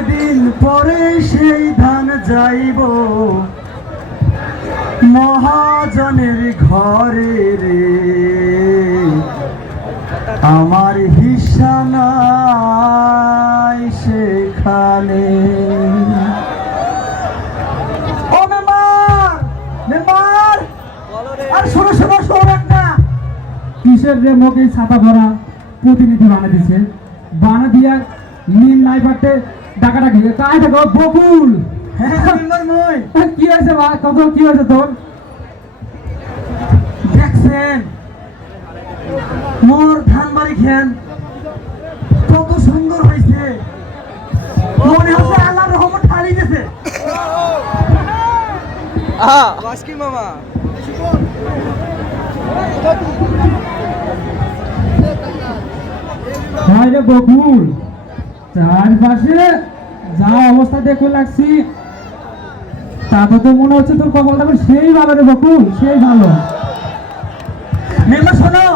কয়দিন পরে সেই ধান যাইব। মহাজনের ঘরে রে। আমার হিসা নাই সেখানে। আর কিসের রে মোকে ছাতা ভরা প্রতিনিধি বানা দিছে বানা দিয়া নীল নাই পারতে ডাকাটা ঘিরে। তাই দেখো বকুল। হ্যাঁ কি হয়েছে বা কত কি হয়েছে তোর? দেখছেন। মোর ধান বাড়ি খেন কত সুন্দর হয়েছে। মনে হচ্ছে আল্লাহ রহমত ঠাড়ি দিয়েছে। বাসকি মামা। হয় রে বকুল। চারপাশে যা অবস্থা দেখে লাগছি। তাতে তো মনে হচ্ছে তোর কপালটা সেই ভালো রে বকুল, সেই ভালো। মেম্বার শোনো,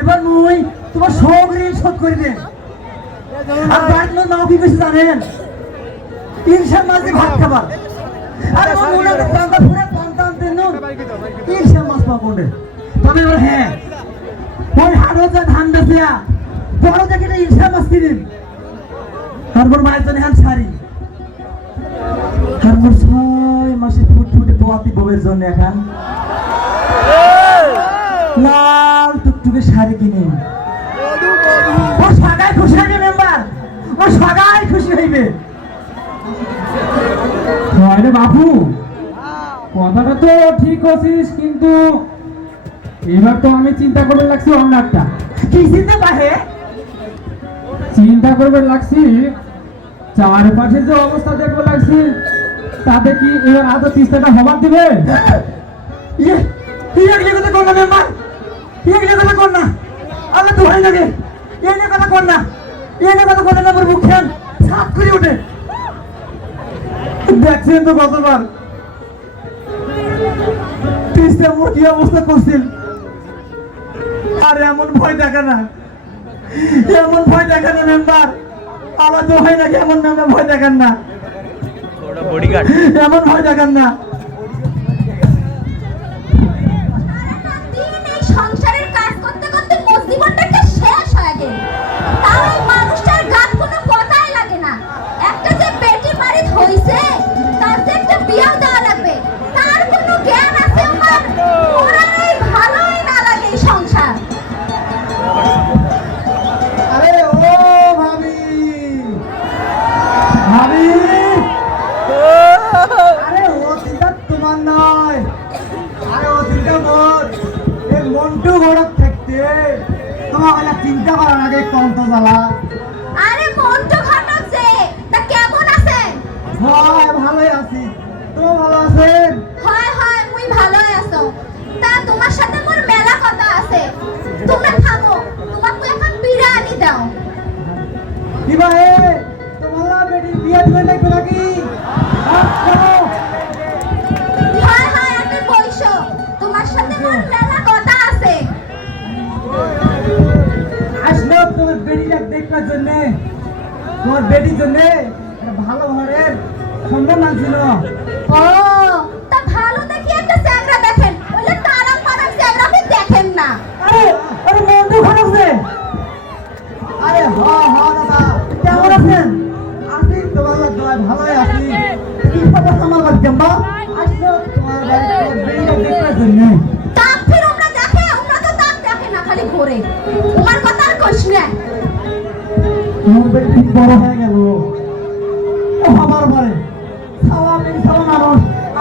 এবার মুই তোমার সব ঋণ শোধ করে দে আর বাড়ির নাও কি কিছু জানেন? ইনশাল মাঝে ভাত খাবার। আর মনে হয় টাকা ফুরে পান্তান দেন ইনশাল মাছ পাবো রে তবে এবার হ্যাঁ ওই হাড়ো যা ধান বেচিয়া। বড় দেখে ইনশাল মাছ কিনিম তারপর মায়ের জন্য হ্যাঁ ছাড়ি তারপর ছয় মাসে ফুট ফুটে পোয়াতি বউয়ের জন্য এখন। লাল টুকটুকে শাড়ি কিনে। ও সবাই খুশি হইবে মেম্বার? ও সবাই খুশি হইবে। হয় রে বাপু কথাটা তো ঠিক আছিস কিন্তু এবার তো আমি চিন্তা করবে লাগছি অন্য একটা। কি চিন্তা পাহে চিন্তা করবে লাগছি চারপাশে যে অবস্থা দেখব লাগছি, তাতে কি এবার আদৌ তিস্তাটা হবার দিবে? ইয়ে না, মেম্বার? কর না? তো আর এমন ভয় দেখে না। এমন ভয় দেখে না, মেম্বার। আল্লাহ তো হয় নাকি এমন নামে ভয় দেখেন না। এমন ভয় দেখেন না। ভালোই আছি। তুমি ভালো আছেন? হয় হয় মুই ভালোই আছো। তা তোমার সাথে মোর মেলা কথা আছে। তোমরা থামো তোমাকে এখন বিড়া আনি দাও ভাই তোমার বেটি বিয়ে দিবে নাকি নাকি? হ্যাঁ, আপনি বইসো। তোমার সাথে মোর মেলা কথা আছে। আসলো তোমার বেটিটা দেখবার জন্য। তোমার বেটির জন্য? ভালো ঘরের সন্ধান আনছিল ও তা ভালো দেখি একটা চ্যাংরা দেখেন। বলে তারা মারার চ্যাংরা আপনি দেখেন না। আরে আরে মন্টু খারাপ যে আরে হ হ দাদা কেমন আছেন? আছি তোমার দোয়া ভালোই আছি। কি খবর আমার বাদ কেমবা আসলো তোমার বাড়িতে বেটিটা দেখবার জন্য তাক ফির ওমরা দেখে ওমরা তো তাক দেখে না খালি ঘোরে। তোমার কথা আর কইস না। তোমার বেটি বড় হয়ে গেল।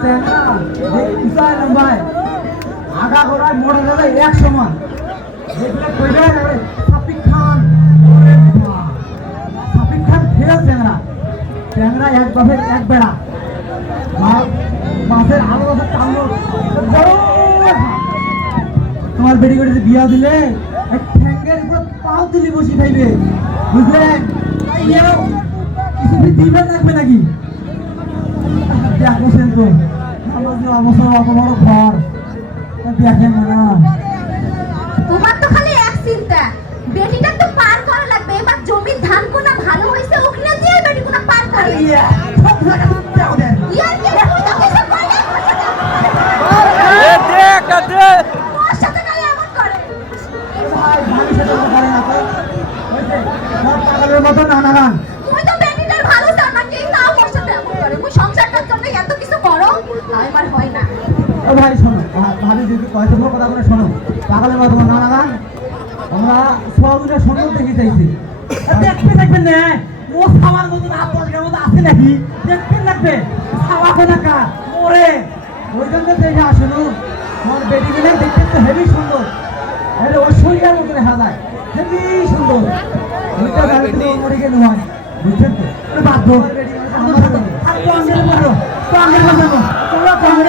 চ্যাংরা উঁচায় লম্বায় আগা এক সমান দেখলে কইবে সাপিক খান সাপিক এক বাপের এক মাছের আলো টানলো তোমার বেড়ি করে যে বিয়া দিলে ঠ্যাঙ্গের উপর পাও তুলি বসি খাইবে বুঝলেন কিছু দিবেন রাখবে নাকি দেখছেন তো আমার যে অবস্থা অত দেখেন তোমার তো খালি এক চিন্তা। বেটিটা তো পার করা লাগবে। এবার জমির ধান কোনা ভালো হইছে ওখানে পার করে ইয়ে, ভাই শোনো। ভাবি যদি কয় কথা বলে শোনো। পাগলের মতো নানা গান আমরা সবগুলো সুন্দর দেখে চাইছি। দেখতে দেখবেন না ও সামার মতন আপনার মতো আছে নাকি? দেখতে লাগবে। খাওয়া কোনা কা ওরে। ওই জন্য দেখে আসুন আমার বেটি গেলে দেখতে তো হেভি সুন্দর। আরে ওর শরীরের মতো দেখা যায়। হেভি সুন্দর। ওইটা তো মরে গেল হয়। বুঝছেন তো? দাও আর তো আঙ্গেল মারো তো আঙ্গেল মারো তোমরা তো আঙ্গেল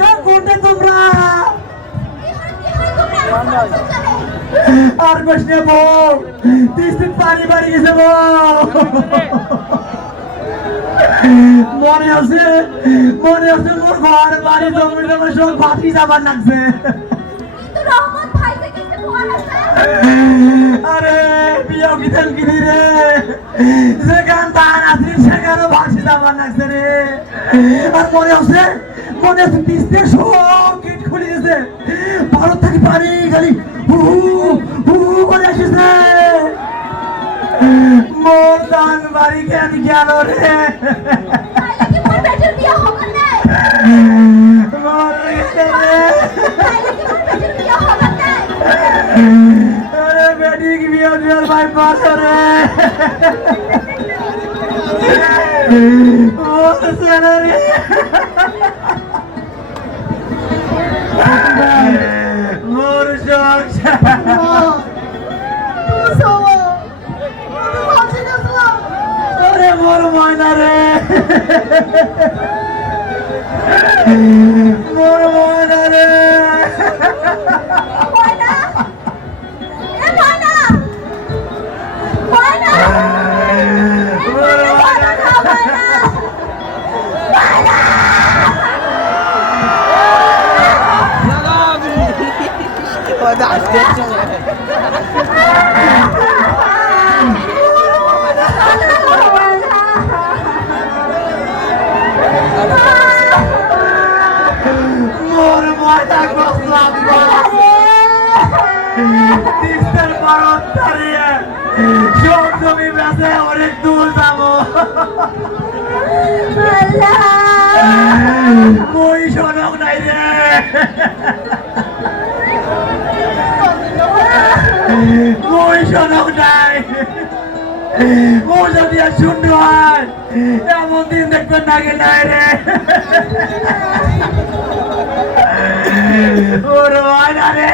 এ কোনটা তোমরা? আর বেশ নেব দিন পানি বাড়ি গেছে। মনে আছে? মনে আছে মোর ঘর বাড়ি জমি জমি সব যাবার লাগছে আরে বিধান কিনি রে যেখান তার আছে সেখানে ফাঁসি যাবার লাগছে রে। আর মনে আছে মনে আছে তিস্তে সব গেট খুলে গেছে। ভারত থেকে পানি খালি হু হু করে আসিছে। মোর দান বাড়ি কেন গেল রে? মোর বেটির বিয়ে ঠিক বিয়ার ভাই পাস রে ও সেনারি মোর জগ ওরে মোর ময়না রে মোর ময়না রে জমি বেঁচে অনেক দূর যাব। মই শোনক নাই রে? মই শোনক নাই? ও যদি আর শূন্য হয় এমন দিন দেখবেন নাকি নাই রে। ওর হয় না রে।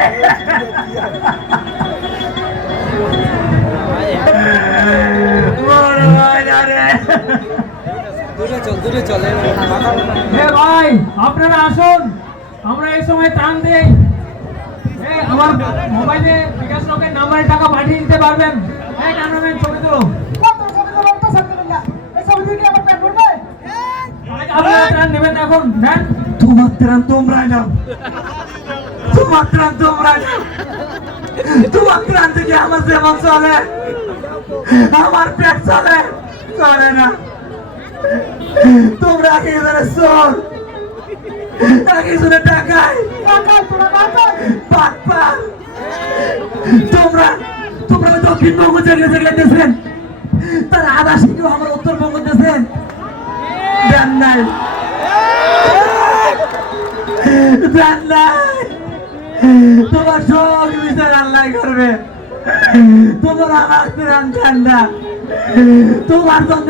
দূরে চলে। ভাই আপনারা আসুন। আমরা এই সময় ত্রাণ দেই। আমার মোবাইলে বিকাশ লোকের নাম্বারে টাকা পাঠিয়ে দিতে পারবেন। এই ছবি তুলো আপনারা ত্রাণ নেবেন এখন। নেন। তোমার ত্রাণ তোমরাই নাও। তোমার ত্রাণ তোমরাই নাও। তোমার ত্রাণ থেকে আমার যেমন চলে আমার পেট চলে চলে না। তোমরা একেবারে চোর একেবারে টাকায় পাটপাল তোমরা তোমরা দক্ষিণবঙ্গ যেগুলো যেগুলো দিয়েছেন। তার আধা শিখেও আমার উত্তরবঙ্গ দিয়েছেন। দেন নাই। দেন নাই। তোমার সব বিচার আল্লাহ করবে। তোমার আমার ঠান্ডা তোমার জন্য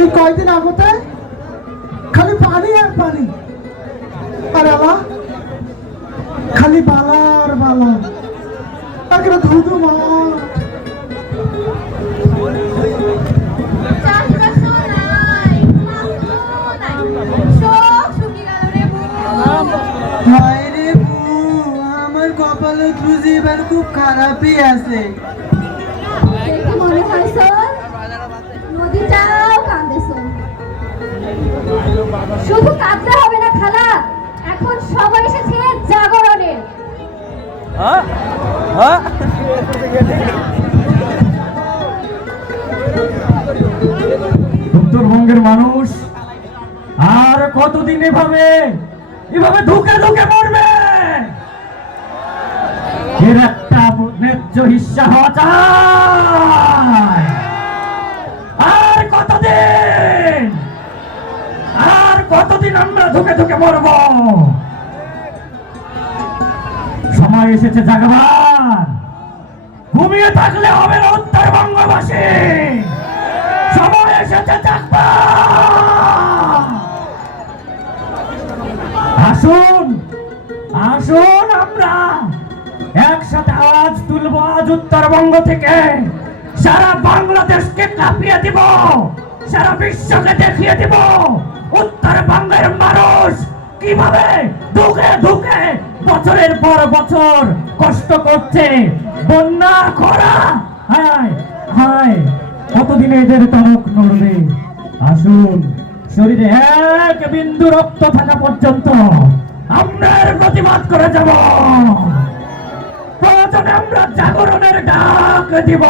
এই কয়দিন আগতে? খালি পানি আর পানি। খালি বালা ধুধু আমার কপালে এবার খুব খারাপই আছে। মনে হয় স্যার নদীটাও কান্দে স্যার শুধু কাঁদতে হবে না খালা। এখন সময় এসেছে জাগরণের হ্যাঁ? হ্যাঁ? উত্তরবঙ্গের মানুষ আর কতদিন এভাবে এভাবে ধুকে ধুকে মরবে? এর একটা ন্যায্য হিস্সা হওয়া চাই। কতদিন আমরা ধুকে ধুকে মরব? সময় এসেছে জাগবার। ঘুমিয়ে থাকলে হবে না উত্তরবঙ্গবাসী। সময় এসেছে আসুন আসুন আমরা একসাথে আওয়াজ তুলব আজ উত্তরবঙ্গ থেকে। সারা বাংলাদেশকে কাঁপিয়ে দিব, সারা বিশ্বকে দেখিয়ে দিব। উত্তরবঙ্গের মানুষ। কীভাবে ধুকে ধুকে বছরের পর বছর কষ্ট করছে? বন্যা, খরা, হায় হায়, কতদিনে এদের টনক নড়বে? আসুন, শরীরে এক বিন্দু রক্ত থাকা পর্যন্ত আমরা প্রতিবাদ করে যাব। প্রয়োজনে আমরা জাগরণের ডাক দিব।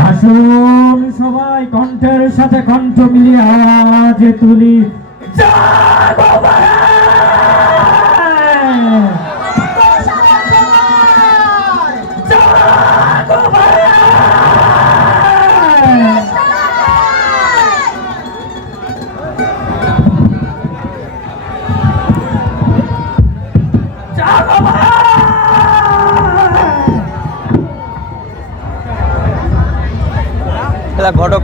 আসুন সবাই কণ্ঠের সাথে কণ্ঠ মিলিয়ে আওয়াজ তুলি জয় ভাই! ঘটক